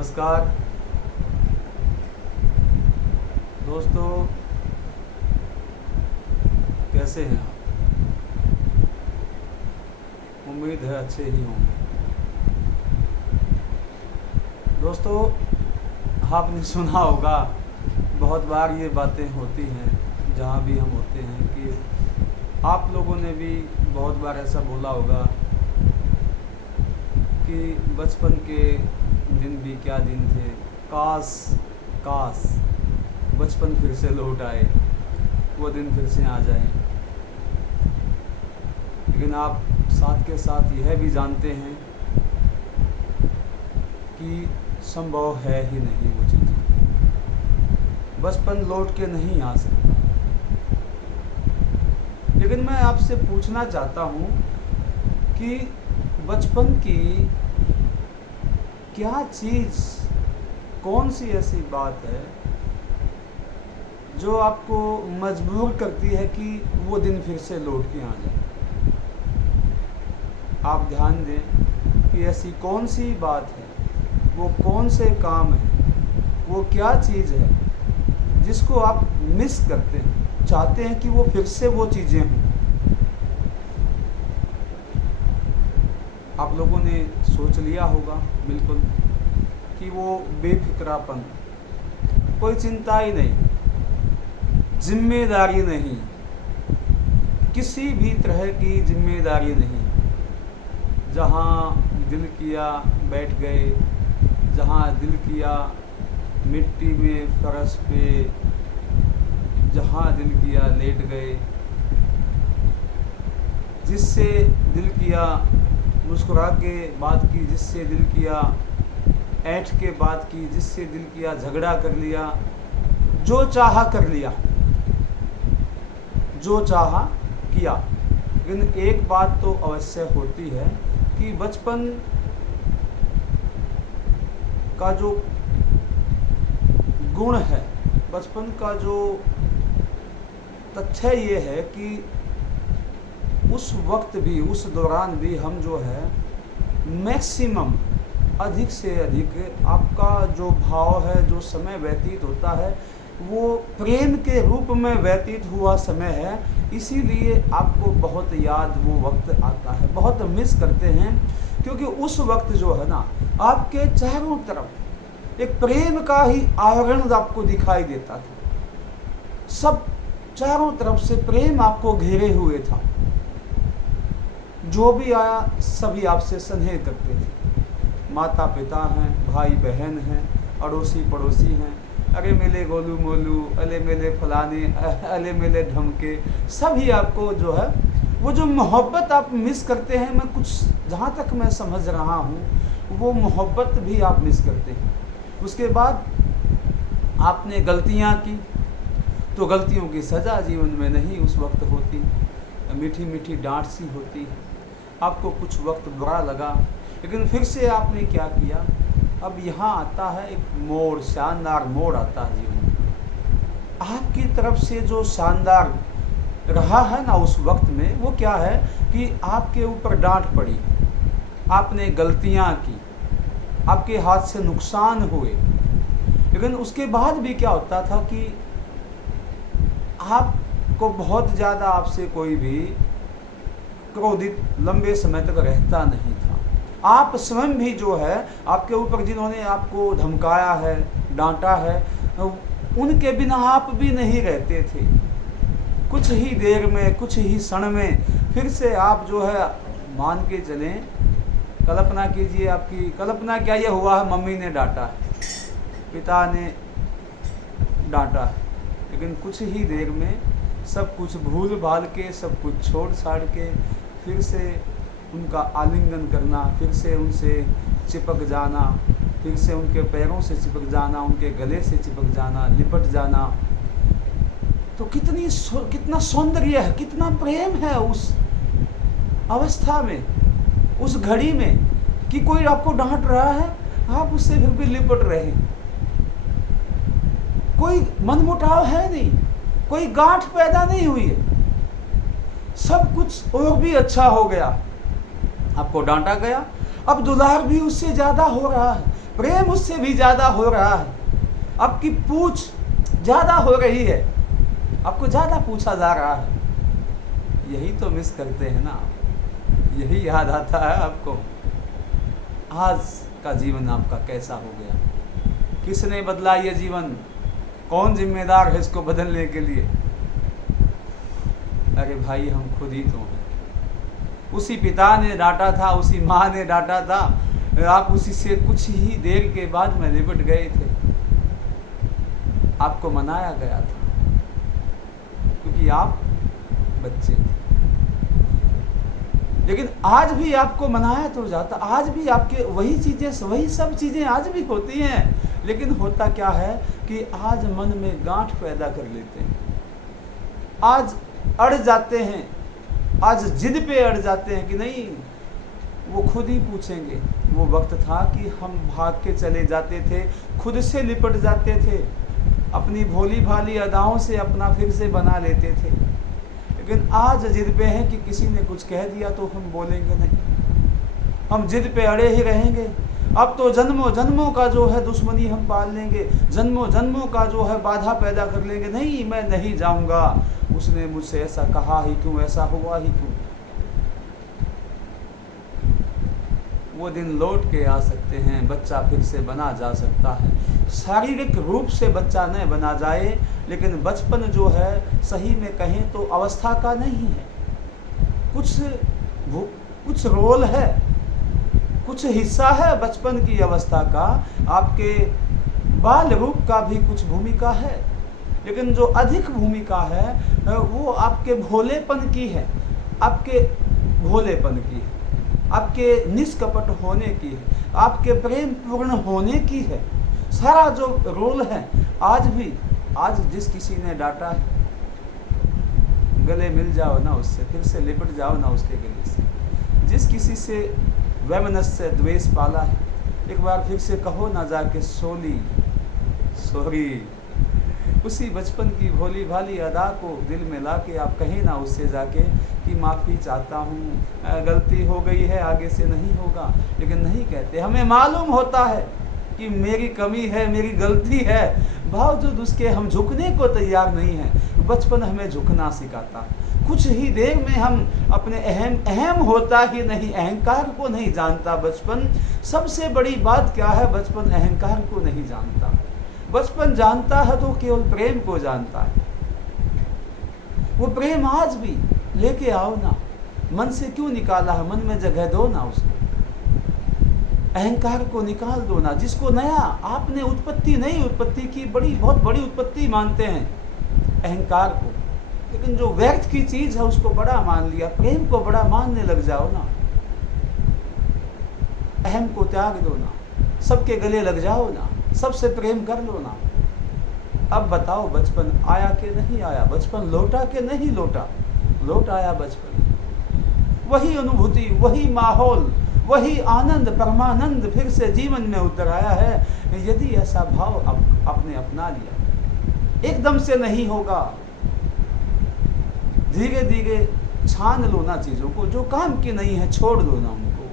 नमस्कार दोस्तों, कैसे हैं आप? उम्मीद है अच्छे ही होंगे। दोस्तों, आपने सुना होगा, बहुत बार ये बातें होती हैं जहाँ भी हम होते हैं कि आप लोगों ने भी बहुत बार ऐसा बोला होगा कि बचपन के दिन भी क्या दिन थे, काश काश बचपन फिर से लौट आए, वो दिन फिर से आ जाए। लेकिन आप साथ के साथ यह भी जानते हैं कि संभव है ही नहीं, वो चीज़ें बचपन लौट के नहीं आ सकता। लेकिन मैं आपसे पूछना चाहता हूँ कि बचपन की क्या चीज़, कौन सी ऐसी बात है जो आपको मजबूर करती है कि वो दिन फिर से लौट के आ जाए। आप ध्यान दें कि ऐसी कौन सी बात है, वो कौन से काम है, वो क्या चीज़ है जिसको आप मिस करते हैं, चाहते हैं कि वो फिर से वो चीज़ें हों। आप लोगों ने सोच लिया होगा बिल्कुल कि वो बेफिक्रापन, कोई चिंता ही नहीं, जिम्मेदारी नहीं, किसी भी तरह की जिम्मेदारी नहीं। जहाँ दिल किया बैठ गए, जहाँ दिल किया मिट्टी में फर्श पे, जहाँ दिल किया लेट गए, जिससे दिल किया मुस्कुरा के बात की, जिससे दिल किया ऐंठ के बात की, जिससे दिल किया झगड़ा कर लिया, जो चाहा कर लिया, जो चाहा किया। लेकिन एक बात तो अवश्य होती है कि बचपन का जो गुण है, बचपन का जो तथ्य ये है कि उस वक्त भी, उस दौरान भी हम जो है मैक्सिमम, अधिक से अधिक आपका जो भाव है, जो समय व्यतीत होता है, वो प्रेम के रूप में व्यतीत हुआ समय है। इसीलिए आपको बहुत याद वो वक्त आता है, बहुत मिस करते हैं, क्योंकि उस वक्त जो है ना, आपके चारों तरफ एक प्रेम का ही आवरण आपको दिखाई देता था। सब चारों तरफ से प्रेम आपको घेरे हुए था। जो भी आया सभी आपसे स्नेह करते थे। माता पिता हैं, भाई बहन हैं, अड़ोसी पड़ोसी हैं, अरे मेले गोलू मोलू, अले मेले फलाने, अले मेले ढमके, सभी आपको जो है वो जो मोहब्बत आप मिस करते हैं। मैं कुछ जहाँ तक मैं समझ रहा हूँ, वो मोहब्बत भी आप मिस करते हैं। उसके बाद आपने गलतियाँ की तो गलतियों की सज़ा जीवन में नहीं उस वक्त होती, मीठी मीठी डांट सी होती। आपको कुछ वक्त बुरा लगा, लेकिन फिर से आपने क्या किया, अब यहाँ आता है एक मोड़, शानदार मोड़ आता है जीवन में। आपकी तरफ से जो शानदार रहा है ना उस वक्त में, वो क्या है कि आपके ऊपर डांट पड़ी, आपने गलतियाँ की, आपके हाथ से नुकसान हुए। लेकिन उसके बाद भी क्या होता था कि आपको बहुत ज़्यादा आपसे कोई भी क्रोधित लंबे समय तक रहता नहीं था। आप स्वयं भी जो है, आपके ऊपर जिन्होंने आपको धमकाया है, डांटा है, उनके बिना आप भी नहीं रहते थे। कुछ ही देर में, कुछ ही क्षण में फिर से आप जो है, मान के चलें, कल्पना कीजिए, आपकी कल्पना क्या ये हुआ है, मम्मी ने डांटा है, पिता ने डांटा है, लेकिन कुछ ही देर में सब कुछ भूल भाल के, सब कुछ छोड़ छाड़ के फिर से उनका आलिंगन करना, फिर से उनसे चिपक जाना, फिर से उनके पैरों से चिपक जाना, उनके गले से चिपक जाना, लिपट जाना। तो कितना सौंदर्य है, कितना प्रेम है उस अवस्था में, उस घड़ी में, कि कोई आपको डांट रहा है, आप उससे फिर भी लिपट रहे हैं। कोई मनमुटाव है नहीं, कोई गांठ पैदा नहीं हुई है, सब कुछ और भी अच्छा हो गया। आपको डांटा गया, अब दुलार भी उससे ज़्यादा हो रहा है, प्रेम उससे भी ज्यादा हो रहा है, आपकी पूछ ज्यादा हो रही है, आपको ज्यादा पूछा जा रहा है। यही तो मिस करते हैं ना, यही याद आता है आपको, आज का जीवन आपका कैसा हो गया, किसने बदला ये जीवन, कौन जिम्मेदार है इसको बदलने के लिए? अरे भाई हम खुद ही तो हैं। उसी पिता ने डांटा था, उसी माँ ने डांटा था, आप उसी से कुछ ही देर के बाद में लिपट गए थे। आपको मनाया गया था क्योंकि आप बच्चे थे। लेकिन आज भी आपको मनाया तो जाता, आज भी आपके वही चीजें, वही सब चीजें आज भी होती हैं। लेकिन होता क्या है कि आज मन में गांठ पैदा कर लेते हैं, आज अड़ जाते हैं, आज जिद पे अड़ जाते हैं कि नहीं, वो खुद ही पूछेंगे। वो वक्त था कि हम भाग के चले जाते थे, खुद से लिपट जाते थे, अपनी भोली भाली अदाओं से अपना फिर से बना लेते थे। लेकिन आज जिद पे हैं कि किसी ने कुछ कह दिया तो हम बोलेंगे नहीं, हम जिद पे अड़े ही रहेंगे। अब तो जन्मों जन्मों का जो है दुश्मनी हम पाल लेंगे, जन्मों जन्मों का जो है बाधा पैदा कर लेंगे। नहीं, मैं नहीं जाऊंगा, उसने मुझसे ऐसा कहा ही क्यों, ऐसा हुआ ही क्यों। वो दिन लौट के आ सकते हैं, बच्चा फिर से बना जा सकता है। शारीरिक रूप से बच्चा न बना जाए, लेकिन बचपन जो है सही में कहें तो अवस्था का नहीं है, कुछ रोल है, कुछ हिस्सा है बचपन की अवस्था का, आपके बाल रूप का भी कुछ भूमिका है। लेकिन जो अधिक भूमिका है वो आपके भोलेपन की है, आपके भोलेपन की है, आपके निष्कपट होने की है, आपके प्रेम पूर्ण होने की है। सारा जो रोल है आज भी, आज जिस किसी ने डांटा है, गले मिल जाओ ना उससे, फिर से लिपट जाओ ना उसके गले से। जिस किसी से वैमनस्य द्वेष पाला है, एक बार फिर से कहो ना जाके सॉरी। उसी बचपन की भोली भाली अदा को दिल में लाके आप कहें ना उससे जाके कि माफ़ी चाहता हूँ, गलती हो गई है, आगे से नहीं होगा। लेकिन नहीं कहते, हमें मालूम होता है कि मेरी कमी है, मेरी गलती है, बावजूद उसके हम झुकने को तैयार नहीं हैं। बचपन हमें झुकना सिखाता है। कुछ ही देर में हम अपने अहम होता ही नहीं, अहंकार को नहीं जानता बचपन। सबसे बड़ी बात क्या है, बचपन अहंकार को नहीं जानता। बचपन जानता है तो केवल प्रेम को जानता है। वो प्रेम आज भी लेके आओ ना, मन से क्यों निकाला है, मन में जगह दो ना उसको, अहंकार को निकाल दो ना। जिसको नया आपने उत्पत्ति नहीं, उत्पत्ति की बहुत बड़ी उत्पत्ति मानते हैं अहंकार को, लेकिन जो व्यर्थ की चीज है उसको बड़ा मान लिया। प्रेम को बड़ा मानने लग जाओ ना, अहम को त्याग दो ना, सबके गले लग जाओ ना, सबसे प्रेम कर लो ना। अब बताओ, बचपन आया कि नहीं आया, बचपन लौटा कि नहीं लौटा? लौट आया बचपन। वही अनुभूति, वही माहौल, वही आनंद, परमानंद फिर से जीवन में उतर आया है। यदि ऐसा भाव आपने अपना लिया, एकदम से नहीं होगा, धीरे धीरे छान लो ना चीजों को। जो काम की नहीं है छोड़ दो ना उनको,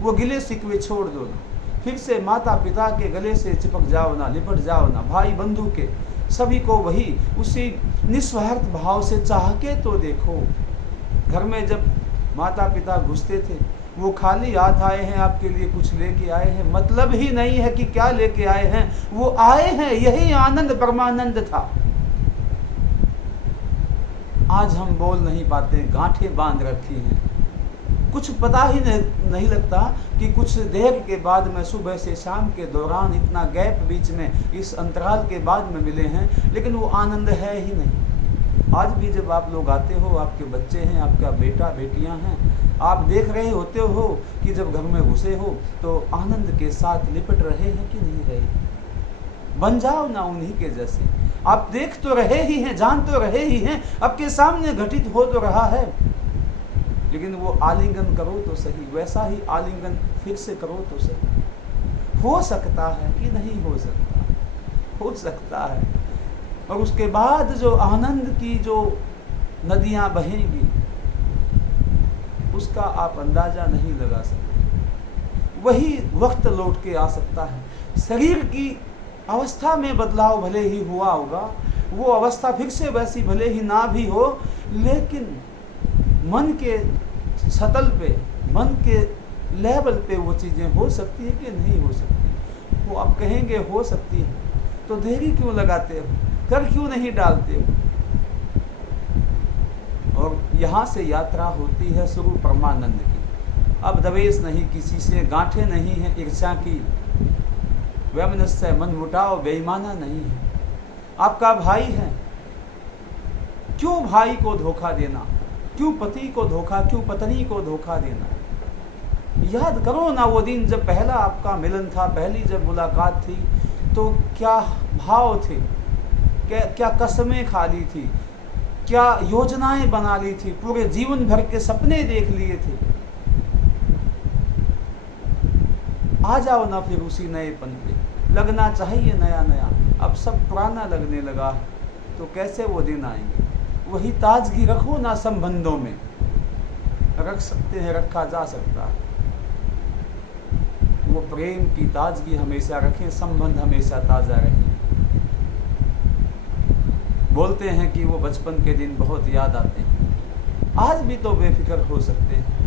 वो गिले शिकवे छोड़ दो ना। फिर से माता पिता के गले से चिपक जाओ ना, लिपट जाओ ना, भाई बंधु के सभी को वही उसी निस्वार्थ भाव से चाह के तो देखो। घर में जब माता पिता घुसते थे, वो खाली हाथ आए हैं आपके लिए, कुछ लेके आए हैं, मतलब ही नहीं है कि क्या लेके आए हैं, वो आए हैं, यही आनंद परमानंद था। आज हम बोल नहीं पाते, गांठें बांध रखी हैं, कुछ पता ही नहीं लगता कि कुछ देर के बाद में, सुबह से शाम के दौरान इतना गैप बीच में, इस अंतराल के बाद में मिले हैं, लेकिन वो आनंद है ही नहीं। आज भी जब आप लोग आते हो, आपके बच्चे हैं, आपका बेटा बेटियां हैं, आप देख रहे होते हो कि जब घर में घुसे हो तो आनंद के साथ लिपट रहे हैं कि नहीं रहे। बन जाओ ना उन्हीं के जैसे। आप देख तो रहे ही हैं, जान तो रहे ही हैं, आपके सामने घटित हो तो रहा है, लेकिन वो आलिंगन करो तो सही, वैसा ही आलिंगन फिर से करो तो सही। हो सकता है कि नहीं हो सकता, हो सकता है। और उसके बाद जो आनंद की जो नदियां बहेंगी, उसका आप अंदाजा नहीं लगा सकते। वही वक्त लौट के आ सकता है। शरीर की अवस्था में बदलाव भले ही हुआ होगा, वो अवस्था फिर से वैसी भले ही ना भी हो, लेकिन मन के सतल पे, मन के लेवल पे वो चीज़ें हो सकती है कि नहीं हो सकती। वो आप कहेंगे हो सकती है, तो देरी क्यों लगाते हो, कर क्यों नहीं डालते हो। और यहाँ से यात्रा होती है शुरू परमानंद की। अब दवेश नहीं किसी से, गांठें नहीं है ईर्ष्या की, वैमनस्य मन मुटाव बेईमाना नहीं है। आपका भाई है, क्यों भाई को धोखा देना, क्यों पति को धोखा, क्यों पत्नी को धोखा देना। याद करो ना वो दिन जब पहला आपका मिलन था, पहली जब मुलाकात थी, तो क्या भाव थे, क्या कसमें खा ली थी, क्या योजनाएं बना ली थी, पूरे जीवन भर के सपने देख लिए थे। आ जाओ ना फिर उसी नएपन पे, लगना चाहिए नया नया। अब सब पुराना लगने लगा है, तो कैसे वो दिन आएंगे। वही ताजगी रखो ना संबंधों में, रख सकते हैं, रखा जा सकता है। वो प्रेम की ताजगी हमेशा रखें, संबंध हमेशा ताज़ा रहें। बोलते हैं कि वो बचपन के दिन बहुत याद आते हैं, आज भी तो बेफिक्र हो सकते हैं।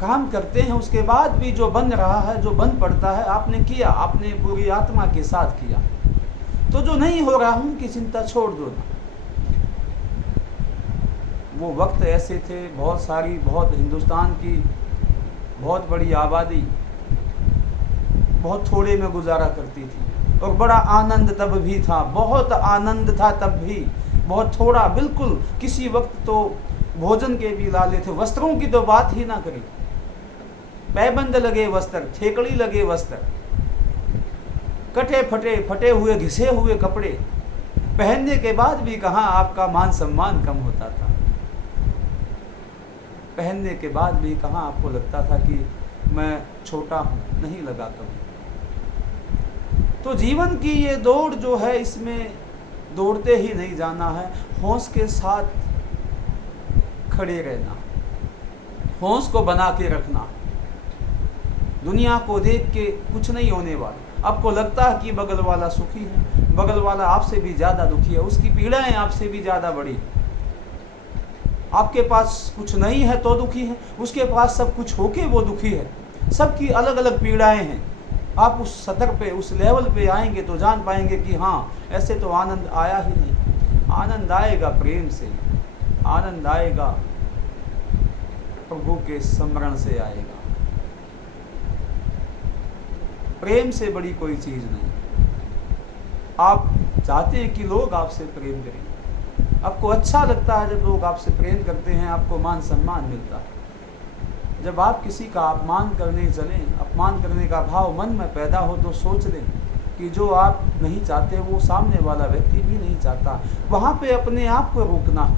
काम करते हैं, उसके बाद भी जो बन रहा है, जो बन पड़ता है, आपने किया, आपने पूरी आत्मा के साथ किया। तो जो नहीं हो रहा, उनकी चिंता छोड़ दो ना। वो वक्त ऐसे थे, बहुत हिंदुस्तान की बहुत बड़ी आबादी बहुत थोड़े में गुजारा करती थी, और बड़ा आनंद तब भी था, बहुत आनंद था तब भी, बहुत थोड़ा, बिल्कुल किसी वक्त तो भोजन के भी लाले थे। वस्त्रों की तो बात ही ना करी, पैबंद लगे वस्त्र, ठेकड़ी लगे वस्त्र, कटे फटे हुए घिसे हुए कपड़े पहनने के बाद भी कहाँ आपका मान सम्मान कम होता था। पहनने के बाद भी कहाँ आपको लगता था कि मैं छोटा हूँ, नहीं लगा कभी। तो जीवन की ये दौड़ जो है, इसमें दौड़ते ही नहीं जाना है, होश के साथ खड़े रहना, होश को बना के रखना। दुनिया को देख के कुछ नहीं होने वाला। आपको लगता है कि बगल वाला सुखी है, बगल वाला आपसे भी ज़्यादा दुखी है, उसकी पीड़ाएं आपसे भी ज़्यादा बड़ी। आपके पास कुछ नहीं है तो दुखी है, उसके पास सब कुछ होके वो दुखी है। सबकी अलग अलग पीड़ाएं हैं। आप उस सतर पे, उस लेवल पे आएंगे तो जान पाएंगे कि हाँ, ऐसे तो आनंद आया ही नहीं। आनंद आएगा प्रेम से, आनंद आएगा प्रभु के स्मरण से आएगा। प्रेम से बड़ी कोई चीज नहीं। आप चाहते हैं कि लोग आपसे प्रेम करें, आपको अच्छा लगता है जब लोग आपसे प्रेम करते हैं, आपको मान सम्मान मिलता है। जब आप किसी का अपमान करने चलें, अपमान करने का भाव मन में पैदा हो, तो सोच लें कि जो आप नहीं चाहते वो सामने वाला व्यक्ति भी नहीं चाहता। वहाँ पे अपने आप को रोकना।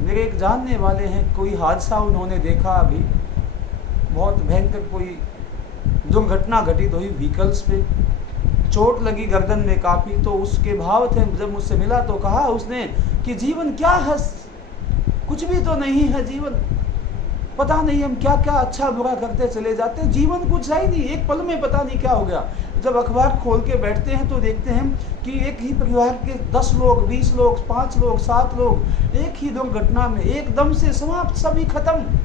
मेरे एक जानने वाले हैं, कोई हादसा उन्होंने देखा, अभी बहुत भयंकर कोई दुर्घटना घटित हुई, व्हीकल्स पे चोट लगी गर्दन में काफ़ी। तो उसके भाव थे, जब मुझसे मिला तो कहा उसने कि जीवन क्या है, कुछ भी तो नहीं है जीवन, पता नहीं हम क्या क्या अच्छा बुरा करते चले जाते हैं, जीवन कुछ है ही नहीं, एक पल में पता नहीं क्या हो गया। जब अखबार खोल के बैठते हैं तो देखते हैं कि एक ही परिवार के 10 लोग, 20 लोग, 5 लोग, 7 लोग एक ही दुर्घटना में एकदम से समाप्त, सभी खत्म।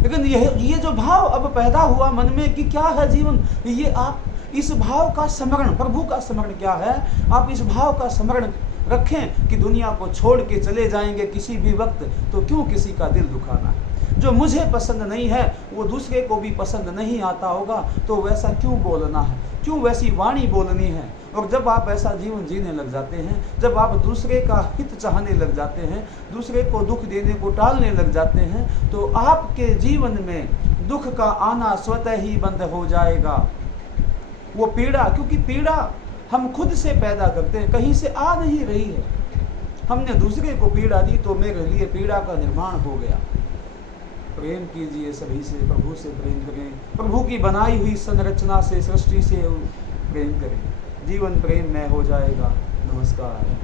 लेकिन ये जो भाव अब पैदा हुआ मन में कि क्या है जीवन, ये आप इस भाव का स्मरण, प्रभु का स्मरण क्या है, आप इस भाव का स्मरण रखें कि दुनिया को छोड़ के चले जाएंगे किसी भी वक्त, तो क्यों किसी का दिल दुखाना है। जो मुझे पसंद नहीं है वो दूसरे को भी पसंद नहीं आता होगा, तो वैसा क्यों बोलना है, क्यों वैसी वाणी बोलनी है। और जब आप ऐसा जीवन जीने लग जाते हैं, जब आप दूसरे का हित चाहने लग जाते हैं, दूसरे को दुख देने को टालने लग जाते हैं, तो आपके जीवन में दुख का आना स्वतः ही बंद हो जाएगा। वो पीड़ा, क्योंकि पीड़ा हम खुद से पैदा करते हैं, कहीं से आ नहीं रही है। हमने दूसरे को पीड़ा दी तो मेरे लिए पीड़ा का निर्माण हो गया। प्रेम कीजिए सभी से, प्रभु से प्रेम करें, प्रभु की बनाई हुई संरचना से, सृष्टि से प्रेम करें, जीवन प्रेम में हो जाएगा। नमस्कार।